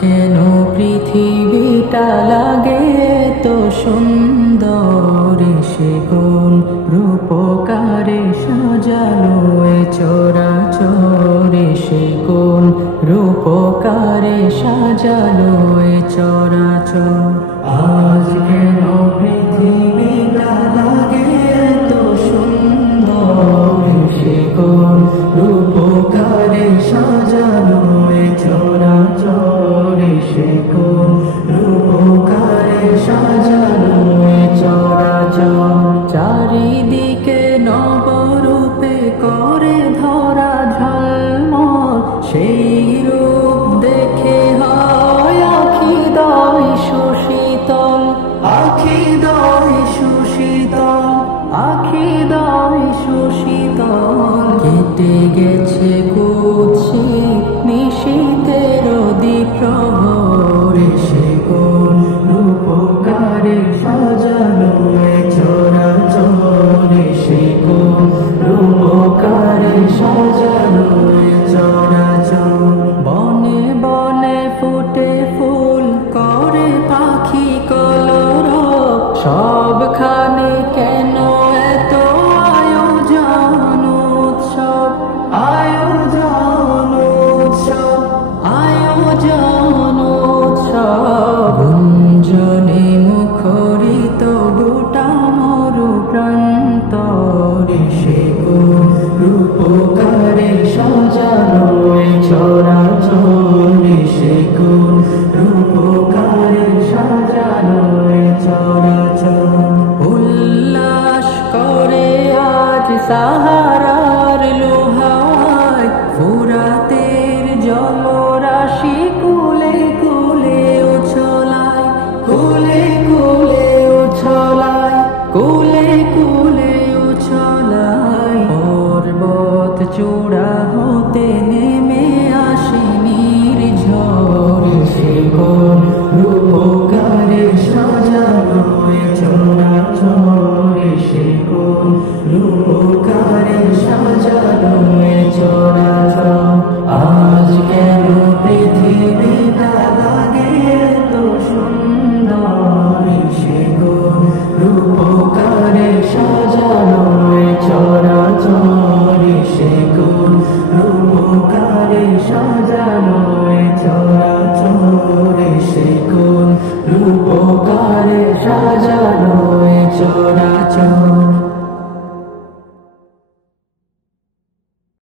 কেন পৃথিবীটা লাগে তো সুন্দর, সে কোন রূপকারে সাজালো এ চরাচরে, সে কোন রূপকারে সাজালো এ চরাচর। আজ কেন পৃথিবীটা লাগে তো সুন্দর, সে কোন রূপকারে সাজালো এ চরাচরে, সে কোন রূপকারে সাজালো এ চরাচর। চারিদিকে নবরূপে করে ধরা ঝলমল, সেই রূপ দেখে হয় আখি দয় সুশীতল, আখি দয় সুশীতল, আখি দয় সুশীতল। কেটে গেছে কুৎসিত নিশীথের দ্বীপ্রহরে, সে কোন রূপকারে সাজালো এ চরাচরে, সে কোন রূপকারে সাজালো এ চরাচর। বনে বনে ফুটে ফুল করে পাখি কলরব, সবখানে কেন এত আয়োজন উৎসব, আয়োজন উৎসব, আয়োজন উৎসব। গুঞ্জনে মুখরিত গোটা মরু প্রান্তরে, সে কোন রূপকারে সাজালো এ চরাচরে, সে কোন